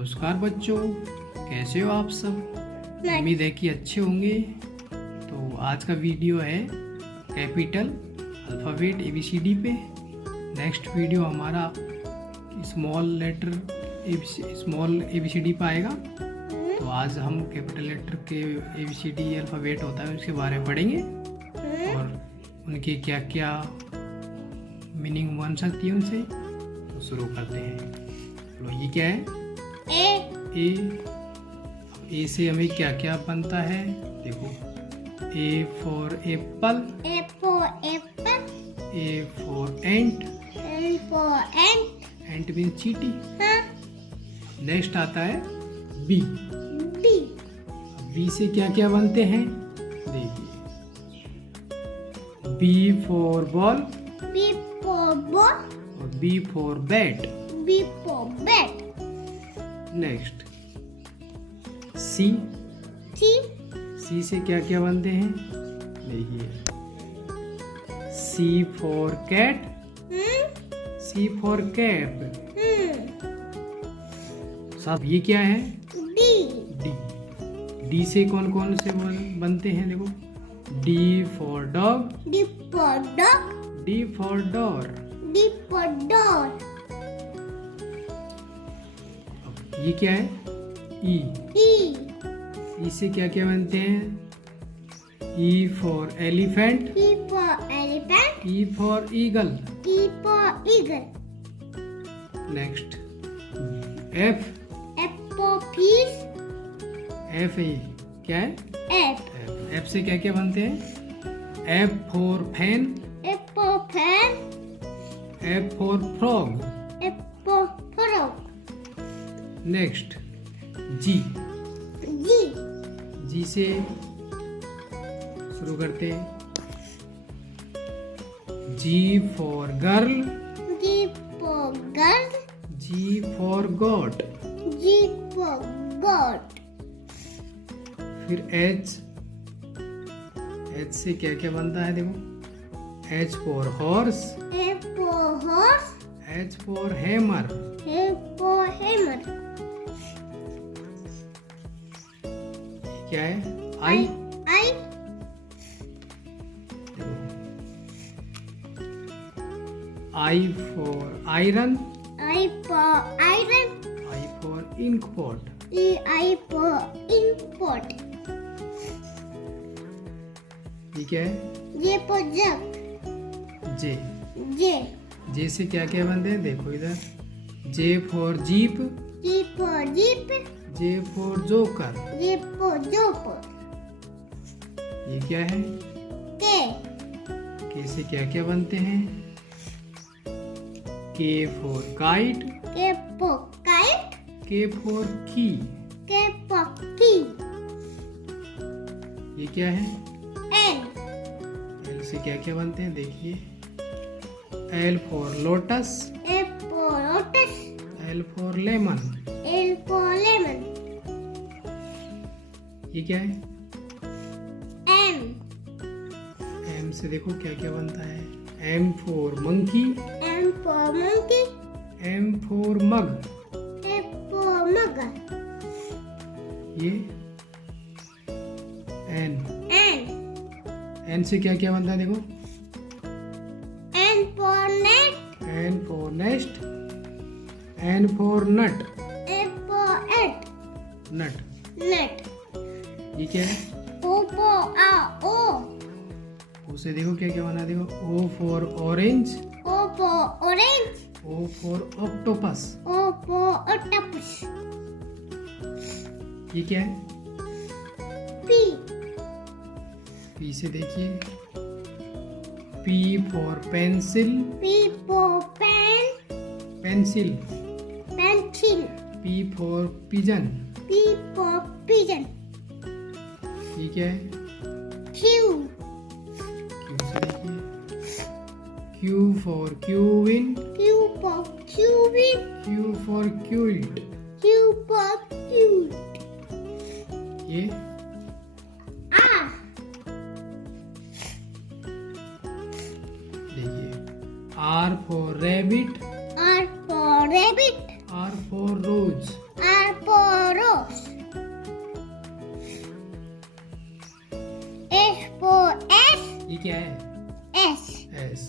नमस्कार बच्चों, कैसे हो आप सब। उम्मीद है कि अच्छे होंगे। तो आज का वीडियो है कैपिटल अल्फ़ाबेट ABCD पे। नेक्स्ट वीडियो हमारा स्मॉल ABCD पे आएगा। तो आज हम कैपिटल लेटर के ABCD अल्फ़ाबेट होता है उसके बारे में पढ़ेंगे और उनके क्या क्या मीनिंग बन सकती है उनसे। तो शुरू करते हैं। तो ये क्या है? ए से हमें क्या क्या बनता है? देखो, A for Apple, A for ant, ant mean चींटी। नेक्स्ट आता है बी। बी से क्या क्या बनते हैं? देखिए, B फॉर बॉल, और B for bat. Next C से क्या क्या बनते हैं? देखिए, C for cat, C for cap. साथ ये क्या है? डी से कौन कौन से बनते हैं? देखो, D for dog, D for door. ये क्या है? ई से क्या क्या बनते हैं? E for elephant, E for eagle. Next F है, क्या है? एफ से क्या क्या बनते हैं? F for fan, F for frog. Next G से शुरू करते हैं। G for girl, G for god. फिर H से क्या क्या बनता है? देखो, H for horse, H for hammer. क्या है? I for iron, I for ink pot. ये क्या है? जे से क्या क्या बनते हैं? देखो इधर, J for jeep, J for joker. ये क्या है? के से क्या क्या बनते हैं? K for kite, K for की। ये क्या है? L से क्या क्या बनते हैं? देखिए, L for lotus, L for lemon. ये क्या है? M से देखो क्या क्या बनता है? M for monkey, M for mug. ये N से क्या क्या बनता है? देखो, N for nest, N for nut. ये क्या है? O से देखो क्या क्या बना। देखो, O for orange, O for octopus. ये क्या है? P से देखिए, P for pencil, P for pigeon. ये क्या है? Q से देखिए, Q फॉर क्यूबिन, Q फॉर क्यूट। ये देखिए, R for rabbit, R for rose. क्या है? S. S.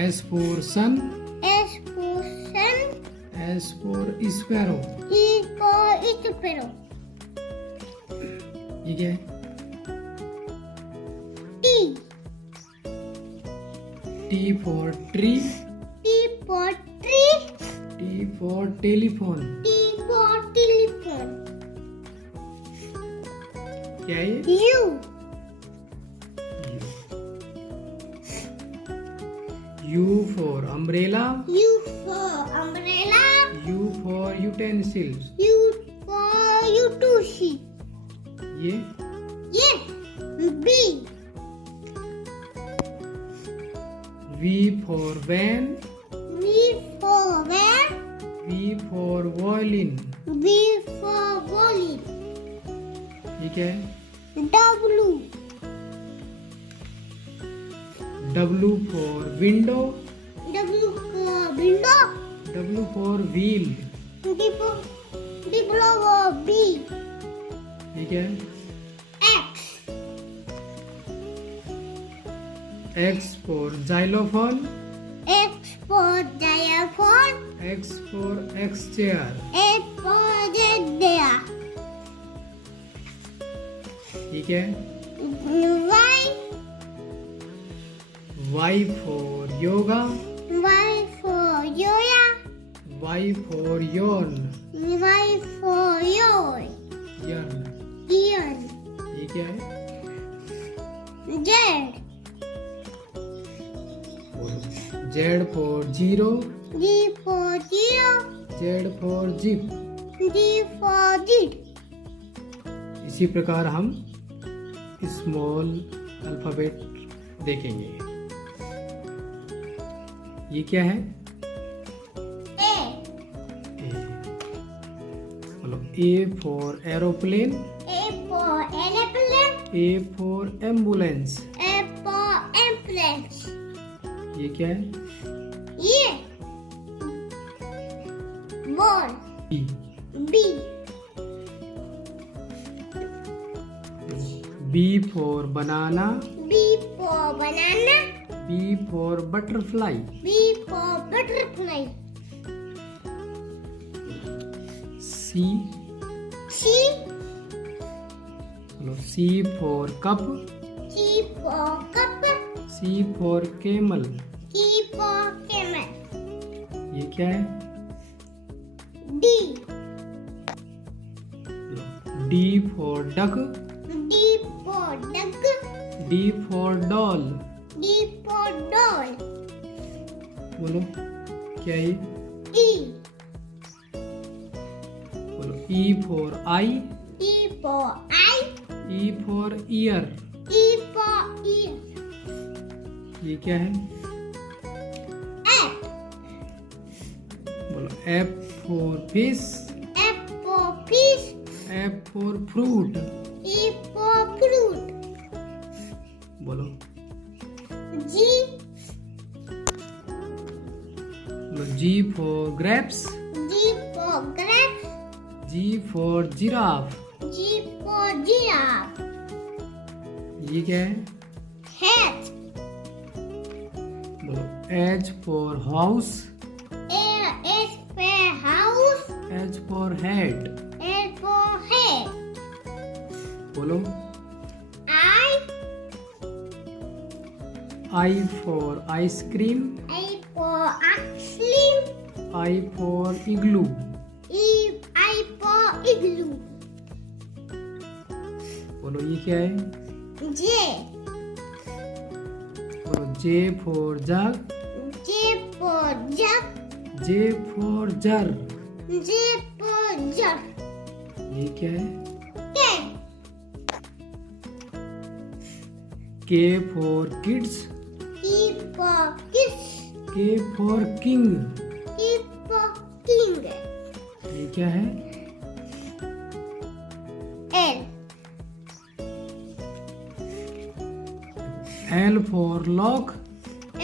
S for sun. S for sun. S for sparrow. E for sparrow. ये क्या है? T. T for tree. T for tree. T for telephone. T for telephone. क्या है ये? U. U for umbrella. U for umbrella. U for utensils. U for utensil. ये B. V for van. V for van. V for violin. V for violin. ये क्या है? W. W for window. W for window. W for wheel. D for B. ये क्या है? X. X for xylophone. X for xylophone. X for X chair. X for there. ये क्या है? Y. Y for yoga. Y for yoga. Y for yawn. Y for yawn. Yarn. Ear. ये क्या है? Z. Z for zero. G for zero. Z for zip. G for zip. इसी प्रकार हम small alphabet देखेंगे। ये क्या है? A. बोलो A for aeroplane. A for airplane. A for ambulance. A for ambulance. ये क्या है? Ball. B. B. B for banana. B for banana. B for butterfly. B for butterfly. C. C. बोलो C for cup. C for cup. C for camel. C for camel. ये क्या है? D. D for duck. D for duck. D for doll. D for doll. बोलो क्या है? E. बोलो E for eye. E for eye. E for ear. E for ear. ये क्या है? F. बोलो F for fish. F for fish. F for fruit. E for fruit. बोलो G. बोलो G for grapes. G for grapes. G for giraffe. G for giraffe. ये क्या है? Hat. बोलो H for house. H for house. H for hat. H for hat. बोलो I. I for ice cream. I for ice cream. I for igloo. I for igloo. बोलो ये क्या है? J. बोलो J for jug. J for jug. J for jar. J for jar. ये क्या है? K. K for kids. K for kiss. K for king. K for king. ये क्या है? L. L for lock.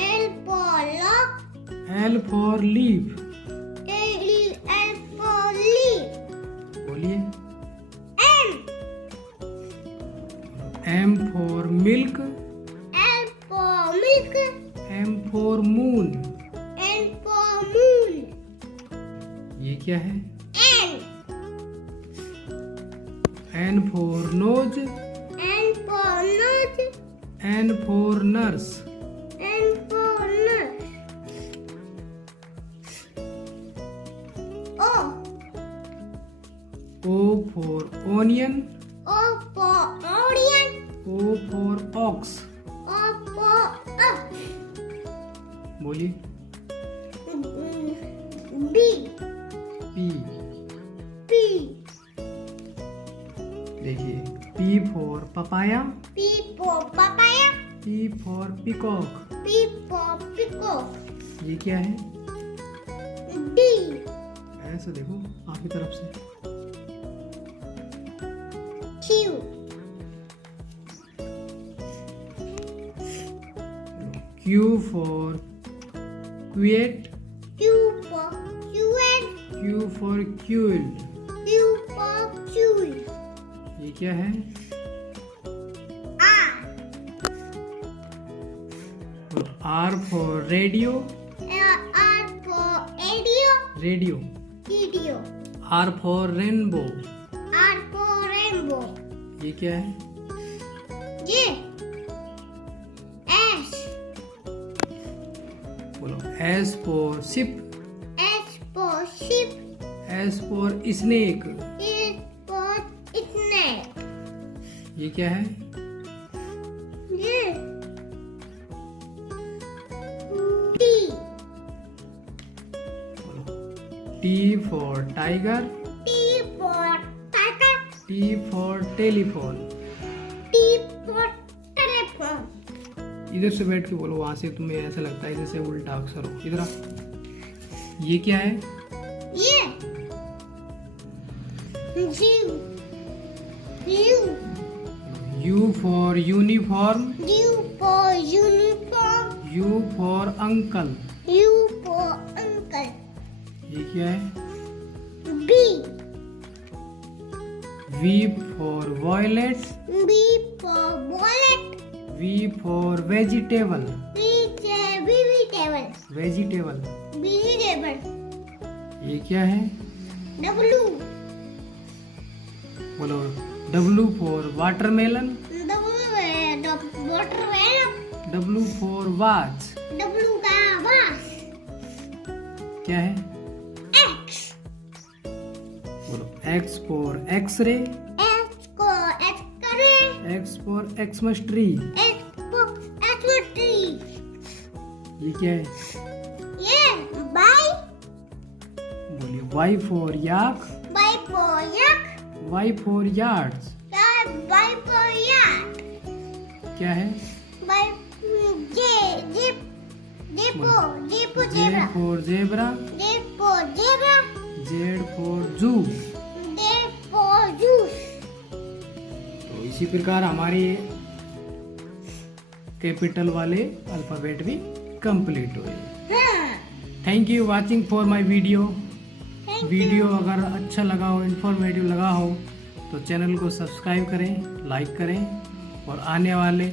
L for lock. L for leaf. L for leaf. बोलिए M. M for milk. L for milk. M for moon. N for moon. ये क्या है? N. N for nose. N for nose. N for nurse. N for nurse. O. O for onion. O for onion. O for ox. O for ox. बोलिए. B. P. P. देखिए. P for papaya. P for papaya. P for peacock. P for peacock. ये क्या है? D. ऐसे देखो आपकी तरफ से. Q. Q for quiet. Q for queen. Q for quail. Q for queen. ये क्या है? R. और R for radio. R for radio. Radio. Radio. R for rainbow. R for rainbow. ये क्या है? J. S. बोलो. S for ship. S for sheep. S for snake. S for snake. ये क्या है? J. T. बोलो. T for tiger. T for tiger. T for telephone. T for telephone. इधर से बैठ के बोलो. वहां से तुम्हें ऐसा लगता है जैसे उल्टा अक्षर हो. इधर आ. ये क्या है? Yeah. U. U. U for uniform. U for uniform. U for uncle. U for uncle. ये क्या है? B. V for violet. B for wallet. V for vegetable. B for vegetable. Vegetable. Vegetable. ये क्या है? W. बोलो. W for watermelon. Watermelon. W for watch. W का वास. क्या है? X. बोलो. X for X-ray. X को X-ray. X for Xmas tree. X को X-tree. ये क्या है? ये Y. बोलिए. Y for yak. Y for yak. Y for yards. Y for yak. क्या है? Y J. J. J for J zebra. for zebra. J for zebra. Z for zoo. J for juice. तो इसी प्रकार हमारे capital वाले alphabet भी complete हुए. हाँ. Thank you watching for my video. Thank you. Video अगर अच्छा लगा हो, इन्फॉर्मेटिव लगा हो तो चैनल को सब्सक्राइब करें, लाइक करें और आने वाले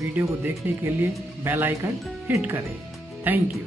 वीडियो को देखने के लिए बेल आइकन हिट करें. Thank you.